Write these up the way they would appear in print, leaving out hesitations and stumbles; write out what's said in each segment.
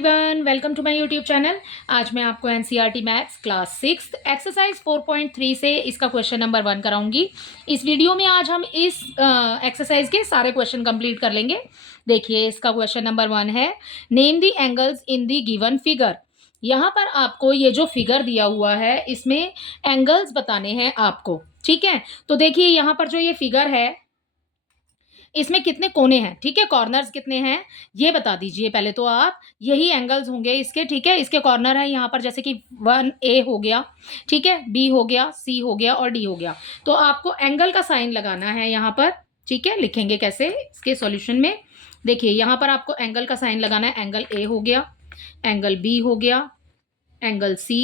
Everyone, welcome to my YouTube channel. आज मैं आपको एनसीईआरटी मैथ्स क्लास 6 एक्सरसाइज 4.3 से इसका क्वेश्चन नंबर 1 कराऊंगी। इस वीडियो में आज हम इस एक्सरसाइज के सारे क्वेश्चन कंप्लीट कर लेंगे। देखिए, इसका क्वेश्चन नंबर 1 है, name the angles in the given figure. यहाँ पर आपको ये जो फिगर दिया हुआ है इसमें एंगल्स बताने हैं आपको। ठीक है, तो देखिए यहाँ पर जो ये फिगर है इसमें कितने कोने हैं, ठीक है, कॉर्नर्स कितने हैं ये बता दीजिए पहले तो आप। यही एंगल्स होंगे इसके, ठीक है। इसके कॉर्नर है यहाँ पर, जैसे कि 1A हो गया, ठीक है, B हो गया, C हो गया और D हो गया। तो आपको एंगल का साइन लगाना है यहाँ पर, ठीक है। लिखेंगे कैसे इसके सॉल्यूशन में, देखिए यहाँ पर आपको एंगल का साइन लगाना है। एंगल A हो गया, एंगल B हो गया, एंगल C,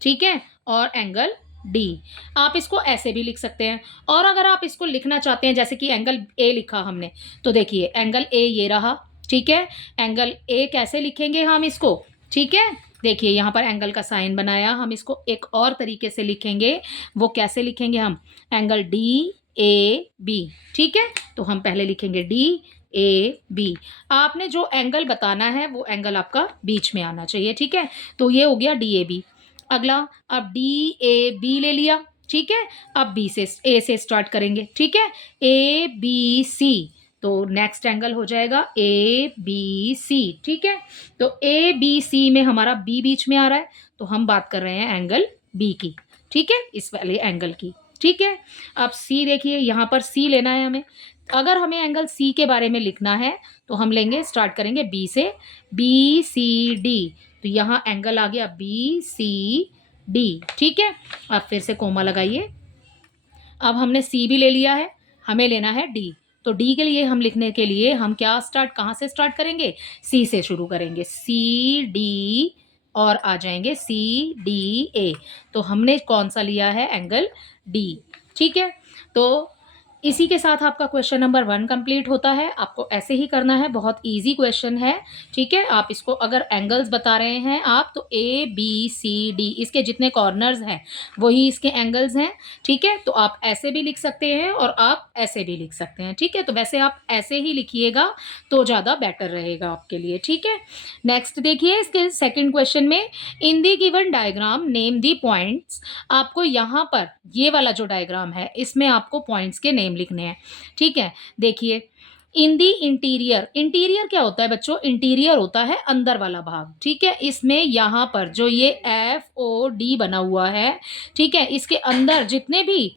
ठीक है, और एंगल डी। आप इसको ऐसे भी लिख सकते हैं, और अगर आप इसको लिखना चाहते हैं जैसे कि एंगल ए लिखा हमने, तो देखिए एंगल ए ये रहा, ठीक है। एंगल ए कैसे लिखेंगे हम इसको, ठीक है। देखिए यहाँ पर एंगल का साइन बनाया, हम इसको एक और तरीके से लिखेंगे। वो कैसे लिखेंगे हम, एंगल डी ए बी, ठीक है। तो हम पहले लिखेंगे डी ए बी। आपने जो एंगल बताना है वो एंगल आपका बीच में आना चाहिए, ठीक है। तो ये हो गया डी ए बी। अगला, अब डी ए बी ले लिया, ठीक है। अब बी से, ए से स्टार्ट करेंगे, ठीक है। ए बी सी, तो नेक्स्ट एंगल हो जाएगा ए बी सी, ठीक है। तो ए बी सी में हमारा बी बीच में आ रहा है, तो हम बात कर रहे हैं एंगल बी की, ठीक है, इस वाले एंगल की, ठीक है। अब सी देखिए, यहाँ पर सी लेना है हमें। अगर हमें एंगल सी के बारे में लिखना है तो हम लेंगे, स्टार्ट करेंगे बी से, बी सी डी। तो यहाँ एंगल आ गया बी सी डी, ठीक है। अब फिर से कोमा लगाइए। अब हमने सी भी ले लिया है, हमें लेना है डी। तो डी के लिए हम लिखने के लिए हम क्या स्टार्ट, कहाँ से स्टार्ट करेंगे, सी से शुरू करेंगे, सी डी, और आ जाएंगे सी डी ए। तो हमने कौन सा लिया है, एंगल डी, ठीक है। तो इसी के साथ आपका क्वेश्चन नंबर 1 कंप्लीट होता है। आपको ऐसे ही करना है, बहुत इजी क्वेश्चन है, ठीक है। आप इसको, अगर एंगल्स बता रहे हैं आप, तो ए बी सी डी इसके जितने कॉर्नर्स हैं वही इसके एंगल्स हैं, ठीक है। तो आप ऐसे भी लिख सकते हैं और आप ऐसे भी लिख सकते हैं, ठीक है। तो वैसे आप ऐसे ही लिखिएगा तो ज़्यादा बेटर रहेगा आपके लिए, ठीक है। नेक्स्ट देखिए, इसके सेकेंड क्वेश्चन में, in the given diagram name the points. आपको यहाँ पर ये वाला जो डायग्राम है इसमें आपको पॉइंट्स के नेम लिखने हैं, ठीक है। देखिए, इन दी इंटीरियर, इंटीरियर क्या होता है बच्चों, इंटीरियर होता है अंदर वाला भाग, ठीक है। इसमें यहाँ पर जो ये एफ ओ डी बना हुआ है, ठीक है, इसके अंदर जितने भी,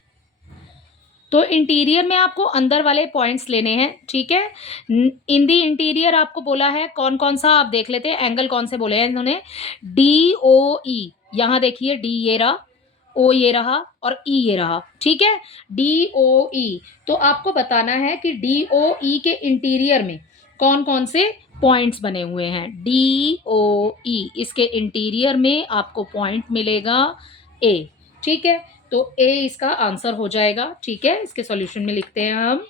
तो इंटीरियर में आपको अंदर वाले पॉइंट्स लेने हैं, ठीक है। इन दी इंटीरियर आपको बोला है कौन कौन सा, आप देख लेते हैं एंगल कौन से बोले हैं इन्होंने, डी ओ ई। यहाँ देखिए डी ये रहा, ओ ये रहा और ई ये रहा, ठीक है, डी ओ ई। तो आपको बताना है कि डी ओ ई के इंटीरियर में कौन कौन से पॉइंट्स बने हुए हैं। डी ओ ई, इसके इंटीरियर में आपको पॉइंट मिलेगा ए, ठीक है। तो ए इसका आंसर हो जाएगा, ठीक है। इसके सॉल्यूशन में लिखते हैं हम,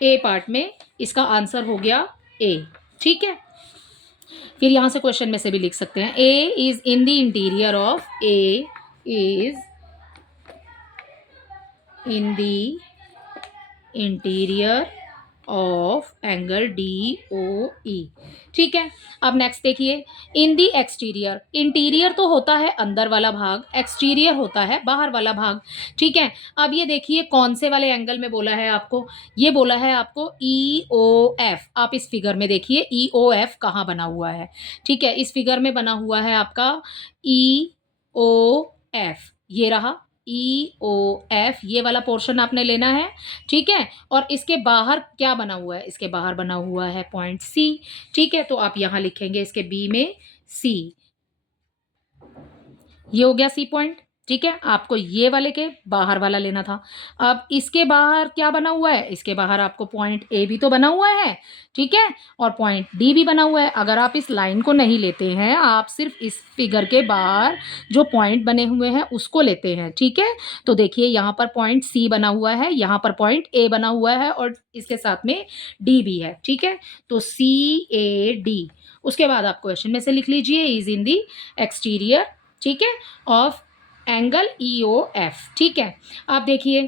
ए पार्ट में इसका आंसर हो गया ए, ठीक है। फिर यहां से क्वेश्चन में से भी लिख सकते हैं, A is in the interior of, A is in the interior of angle D O E, ठीक है। अब नेक्स्ट देखिए, इन दी एक्सटीरियर, इंटीरियर तो होता है अंदर वाला भाग, एक्सटीरियर होता है बाहर वाला भाग, ठीक है। अब ये देखिए कौन से वाले एंगल में बोला है आपको, ये बोला है आपको ई ओ एफ। आप इस फिगर में देखिए ई ओ एफ कहाँ बना हुआ है, ठीक है। इस फिगर में बना हुआ है आपका ई ओ एफ, ये रहा ई ओ एफ, ये वाला पोर्शन आपने लेना है, ठीक है। और इसके बाहर क्या बना हुआ है, इसके बाहर बना हुआ है पॉइंट सी, ठीक है। तो आप यहां लिखेंगे इसके बी में सी, ये हो गया सी पॉइंट, ठीक है। आपको ये वाले के बाहर वाला लेना था। अब इसके बाहर क्या बना हुआ है, इसके बाहर आपको पॉइंट ए भी तो बना हुआ है, ठीक है, और पॉइंट डी भी बना हुआ है। अगर आप इस लाइन को नहीं लेते हैं, आप सिर्फ इस फिगर के बाहर जो पॉइंट बने हुए हैं उसको लेते हैं, ठीक है। तो देखिए यहाँ पर पॉइंट सी बना हुआ है, यहाँ पर पॉइंट ए बना हुआ है और इसके साथ में डी भी है, ठीक है। तो सी ए डी, उसके बाद आप क्वेश्चन में से लिख लीजिए, इज इन दी एक्सटीरियर, ठीक है, of angle E O F, ठीक है। आप देखिए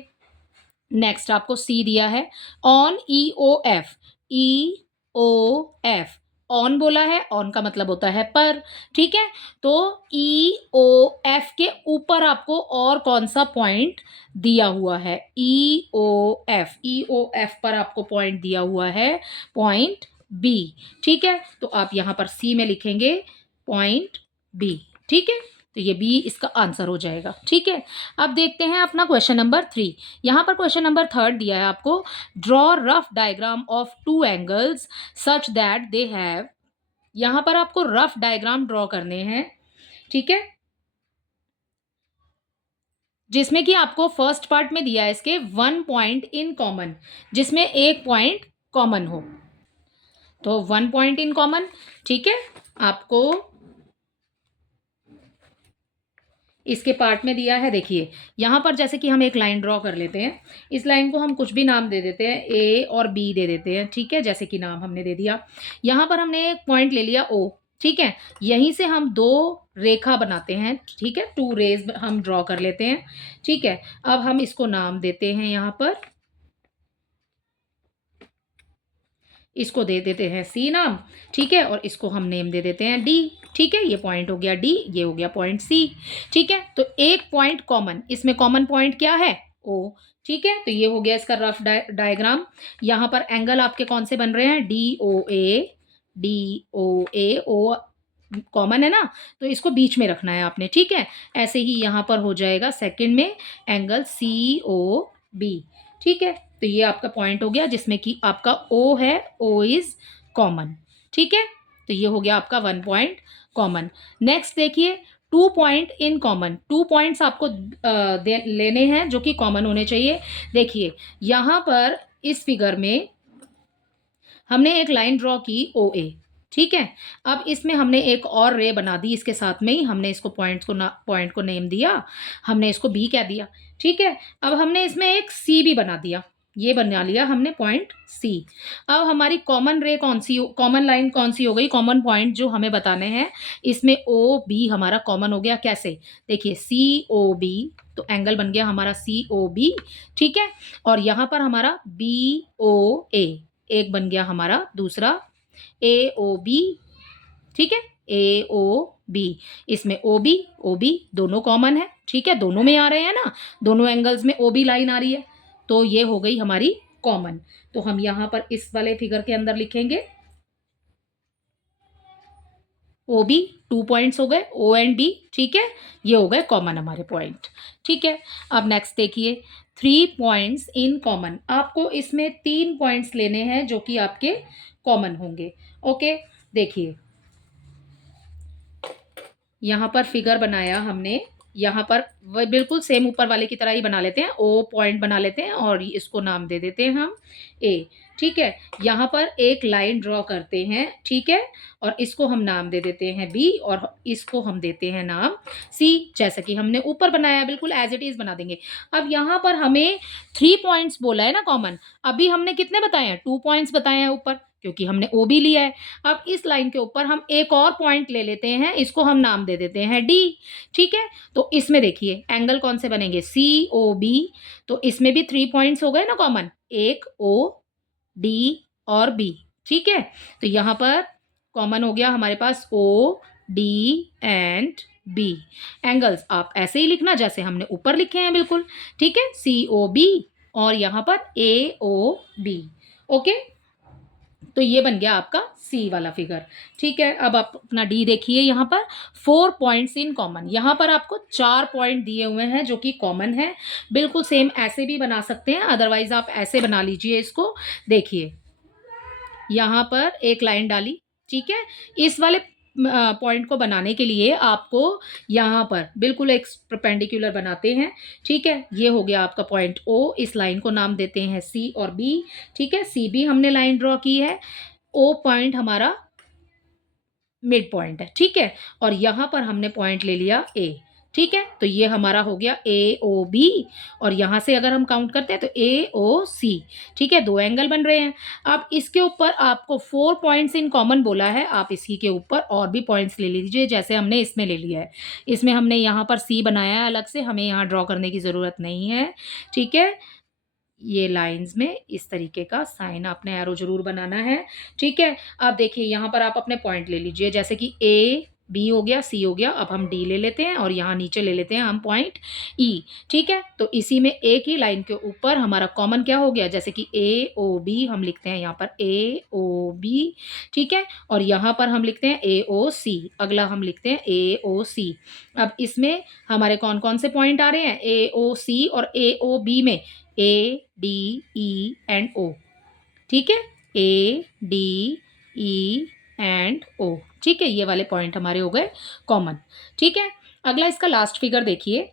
नेक्स्ट आपको सी दिया है, on E O F, E O F on बोला है, ऑन का मतलब होता है पर, ठीक है। तो EOF के ऊपर आपको और कौन सा पॉइंट दिया हुआ है? EOF पर आपको पॉइंट दिया हुआ है पॉइंट B, ठीक है। तो आप यहाँ पर C में लिखेंगे पॉइंट B, ठीक है। तो ये बी इसका आंसर हो जाएगा, ठीक है। अब देखते हैं अपना क्वेश्चन नंबर 3। यहाँ पर क्वेश्चन नंबर 3 दिया है आपको, draw rough diagram of two angles such that they have. यहाँ पर आपको रफ डायग्राम ड्रॉ करने हैं, ठीक है, जिसमें कि आपको फर्स्ट पार्ट में दिया है इसके 1 पॉइंट इन कॉमन, जिसमें एक पॉइंट कॉमन हो। तो 1 पॉइंट इन कॉमन, ठीक है। आपको इसके पार्ट में दिया है, देखिए यहाँ पर जैसे कि हम एक लाइन ड्रॉ कर लेते हैं, इस लाइन को हम कुछ भी नाम दे देते हैं, ए और बी दे देते हैं, ठीक है, जैसे कि नाम हमने दे दिया। यहाँ पर हमने एक पॉइंट ले लिया ओ, ठीक है। यहीं से हम 2 रेखा बनाते हैं, ठीक है, 2 रेज हम ड्रॉ कर लेते हैं, ठीक है। अब हम इसको नाम देते हैं, यहाँ पर इसको दे देते हैं सी नाम, ठीक है, और इसको हम नेम दे देते हैं डी, ठीक है। ये पॉइंट हो गया डी, ये हो गया पॉइंट सी, ठीक है। तो एक पॉइंट कॉमन, इसमें कॉमन पॉइंट क्या है? ओ, ठीक है। तो ये हो गया इसका रफ डायग्राम। यहाँ पर एंगल आपके कौन से बन रहे हैं? डी ओ कॉमन है ना, तो इसको बीच में रखना है आपने, ठीक है। ऐसे ही यहाँ पर हो जाएगा सेकंड में एंगल COB, ठीक है। तो ये आपका पॉइंट हो गया जिसमें कि आपका O है, O इज कॉमन, ठीक है। तो ये हो गया आपका 1 पॉइंट कॉमन। नेक्स्ट देखिए 2 पॉइंट इन कॉमन, 2 पॉइंट्स आपको लेने हैं जो कि कॉमन होने चाहिए। देखिए यहाँ पर इस फिगर में हमने एक लाइन ड्रॉ की OA, ठीक है। अब इसमें हमने एक और रे बना दी, इसके साथ में ही हमने इसको पॉइंट को नेम दिया, हमने इसको B कह दिया, ठीक है। अब हमने इसमें एक C भी बना दिया, ये बना लिया हमने पॉइंट C। अब हमारी कॉमन रे कौन सी, कॉमन लाइन कौन सी हो गई? कॉमन पॉइंट जो हमें बताने हैं, इसमें OB हमारा कॉमन हो गया। कैसे? देखिए COB, तो एंगल बन गया हमारा COB, ठीक है। और यहाँ पर हमारा BOA एक बन गया हमारा दूसरा AOB, ठीक है, AOB। इसमें OB दोनों कॉमन है, ठीक है, दोनों में आ रहे हैं ना, दोनों एंगल्स में OB लाइन आ रही है, तो ये हो गई हमारी कॉमन। तो हम यहाँ पर इस वाले फिगर के अंदर लिखेंगे OB, 2 पॉइंट्स हो गए O एंड B, ठीक है, ये हो गए कॉमन हमारे पॉइंट, ठीक है। अब नेक्स्ट देखिए 3 पॉइंट्स इन कॉमन, आपको इसमें 3 पॉइंट्स लेने हैं जो कि आपके कॉमन होंगे, ओके। देखिए यहाँ पर फिगर बनाया हमने, यहाँ पर वह बिल्कुल सेम ऊपर वाले की तरह ही बना लेते हैं, O पॉइंट बना लेते हैं और इसको नाम दे देते हैं हम A, ठीक है। यहाँ पर एक लाइन ड्रॉ करते हैं, ठीक है, और इसको हम नाम दे देते हैं B और इसको हम देते हैं नाम C, जैसा कि हमने ऊपर बनाया बिल्कुल एज इट इज बना देंगे। अब यहाँ पर हमें 3 पॉइंट्स बोला है ना कॉमन, अभी हमने कितने बताए हैं? 2 पॉइंट्स बताए हैं ऊपर, क्योंकि हमने OB लिया है। अब इस लाइन के ऊपर हम एक और पॉइंट ले लेते हैं, इसको हम नाम दे देते हैं D, ठीक है। तो इसमें देखिए एंगल कौन से बनेंगे? COB, तो इसमें भी 3 पॉइंट्स हो गए ना कॉमन, एक O, D और B, ठीक है। तो यहाँ पर कॉमन हो गया हमारे पास O, D and B। Angles आप ऐसे ही लिखना जैसे हमने ऊपर लिखे हैं बिल्कुल, ठीक है, COB और यहाँ पर AOB, ओके। तो ये बन गया आपका C वाला फिगर, ठीक है। अब आप अपना D देखिए, यहाँ पर 4 पॉइंट्स इन कॉमन, यहाँ पर आपको 4 पॉइंट दिए हुए हैं जो कि कॉमन है, बिल्कुल सेम ऐसे भी बना सकते हैं, अदरवाइज आप ऐसे बना लीजिए इसको। देखिए यहाँ पर एक लाइन डाली, ठीक है, इस वाले पॉइंट को बनाने के लिए आपको यहाँ पर बिल्कुल एक परपेंडिकुलर बनाते हैं, ठीक है। ये हो गया आपका पॉइंट O, इस लाइन को नाम देते हैं C और B, ठीक है। CB हमने लाइन ड्रॉ की है, O पॉइंट हमारा मिड पॉइंट है, ठीक है, और यहाँ पर हमने पॉइंट ले लिया A, ठीक है। तो ये हमारा हो गया AOB और यहाँ से अगर हम काउंट करते हैं तो AOC, ठीक है, 2 एंगल बन रहे हैं। अब इसके ऊपर आपको 4 पॉइंट्स इन कॉमन बोला है, आप इसी के ऊपर और भी पॉइंट्स ले लीजिए जैसे हमने इसमें ले लिया है। इसमें हमने यहाँ पर C बनाया है अलग से, हमें यहाँ ड्रॉ करने की ज़रूरत नहीं है, ठीक है। ये लाइंस में इस तरीके का साइन आपने एरो ज़रूर बनाना है, ठीक है। अब देखिए यहाँ पर आप अपने पॉइंट ले लीजिए, जैसे कि ए, बी हो गया, सी हो गया, अब हम डी ले लेते हैं और यहाँ नीचे ले लेते हैं हम पॉइंट ई, ठीक है। तो इसी में एक ही लाइन के ऊपर हमारा कॉमन क्या हो गया, जैसे कि ए ओ बी हम लिखते हैं यहाँ पर ए ओ बी, ठीक है। और यहाँ पर हम लिखते हैं ए ओ सी, अगला हम लिखते हैं ए ओ सी। अब इसमें हमारे कौन कौन से पॉइंट आ रहे हैं, ए ओ सी और ए ओ बी में ए डी ई एंड ओ, ठीक है, ए डी ई एंड ओ, ठीक है। ये वाले पॉइंट हमारे हो गए कॉमन, ठीक है। अगला इसका लास्ट फिगर देखिए,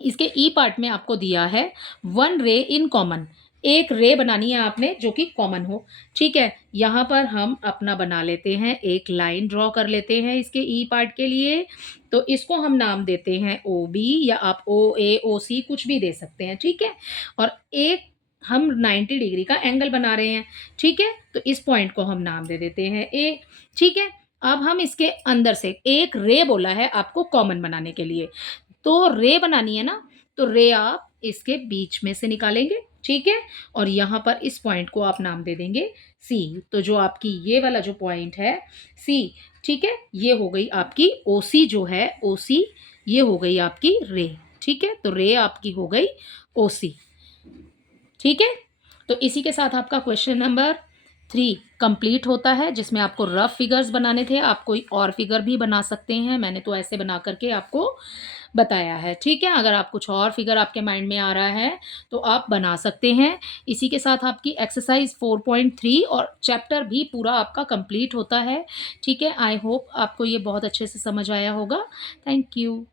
इसके ई पार्ट में आपको दिया है वन रे इन कॉमन, एक रे बनानी है आपने जो कि कॉमन हो, ठीक है। यहाँ पर हम अपना बना लेते हैं, एक लाइन ड्रॉ कर लेते हैं इसके ई पार्ट के लिए, तो इसको हम नाम देते हैं ओ बी, या आप ओ ए ओ सी कुछ भी दे सकते हैं, ठीक है। और एक हम 90 डिग्री का एंगल बना रहे हैं, ठीक है, तो इस पॉइंट को हम नाम दे देते हैं ए, ठीक है। अब हम इसके अंदर से एक रे बोला है आपको कॉमन बनाने के लिए, तो रे बनानी है ना, तो रे आप इसके बीच में से निकालेंगे, ठीक है। और यहाँ पर इस पॉइंट को आप नाम दे देंगे सी, तो जो आपकी ये वाला जो पॉइंट है सी, ठीक है, ये हो गई आपकी ओ सी, जो है ओ सी, ये हो गई आपकी रे, ठीक है। तो रे आपकी हो गई ओ सी, ठीक है। तो इसी के साथ आपका क्वेश्चन नंबर 3 कंप्लीट होता है, जिसमें आपको रफ फिगर्स बनाने थे। आप कोई और फिगर भी बना सकते हैं, मैंने तो ऐसे बना करके आपको बताया है, ठीक है। अगर आप कुछ और फिगर आपके माइंड में आ रहा है तो आप बना सकते हैं। इसी के साथ आपकी एक्सरसाइज 4.3 और चैप्टर भी पूरा आपका कंप्लीट होता है, ठीक है। आई होप आपको ये बहुत अच्छे से समझ आया होगा। Thank you.